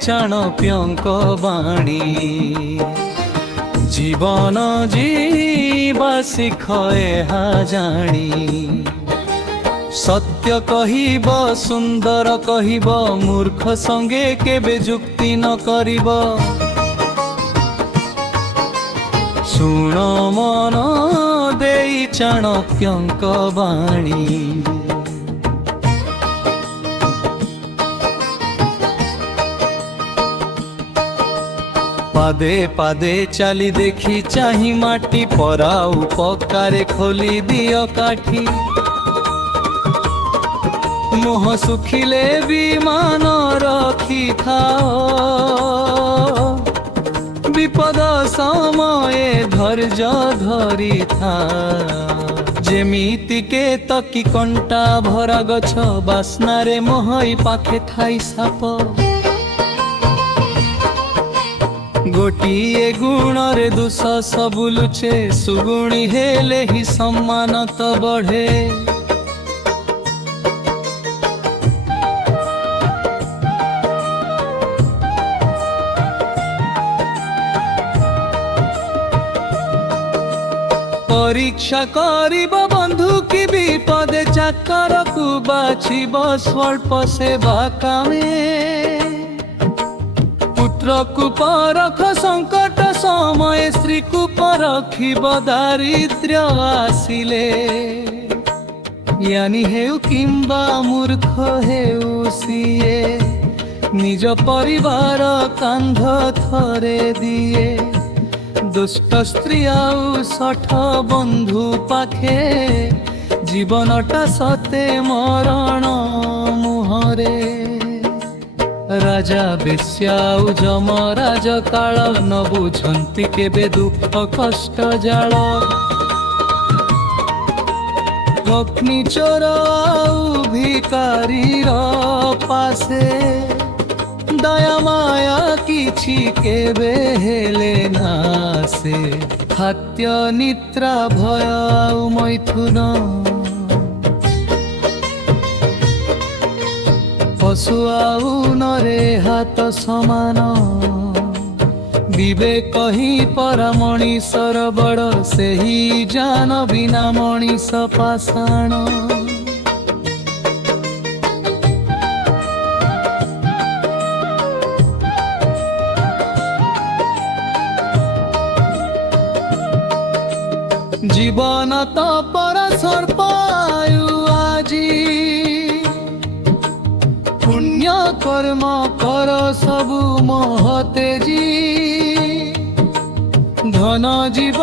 चाणक्यଙ୍କ बाणी जीवन जीवा शिख एहा जानी सत्य कहिब सुंदर कहिब मूर्ख संगे केबे जुक्ति न करिब सुन मन देई चाणक्यଙ୍କ बाणी पादे पादे चली देखी चाही माटी परा उपकारे खोली दियो काठी मोह सुखिले भी मान रखी थाओ विपद समय धैर्य धरी था जेमिति के तकी कंटा भरा गछ बास्नारे मोहई पाखे थाई साप गोटिए गुणरे दुष सबु लुचे सुगुणी हेले ही सम्मान तो बढ़े परीक्षा करिब बंधु की विपदे चाकर को बाछिब स्वल्प सेवा कामे पुत्र को परख संकट समय स्त्री को परखिब दारिद्र्य आसिले यानी हेउ किंबा मूर्ख हेउ सिए निज परिवार कांध थरे दिए दुष्ट स्त्री आउ सठ बंधु पाखे जीवनटा सते मरण मुहरे राजा बेश्याउ जमराज काल न बुझंती केबे दुख कष्ट जाल अग्नि चोर आउ भिकारी पासे दया माया किछि केबे हेले नासे हत्य निद्रा भय आउ मैथुन पशु आउ नरे हाथ समान विवेक ही परा मणिषर बड़ सेही जान बिना मणिष पाषाण जीवन तो पर सर्प आयु आजी पुण्य कर्म कर सबु महते जी धन जीव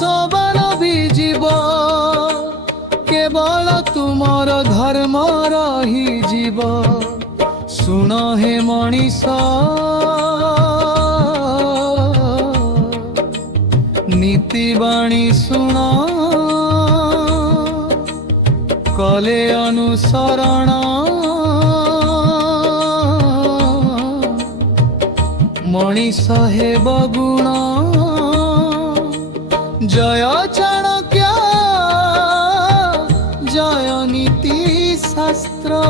सबान भी जीव केवल तुमर धर्म रही जीव सुन हे मनीष नीति बाणी सुन कले अनुसरण मनीष हे बगुण जय चाणक्य जय नीति शास्त्र।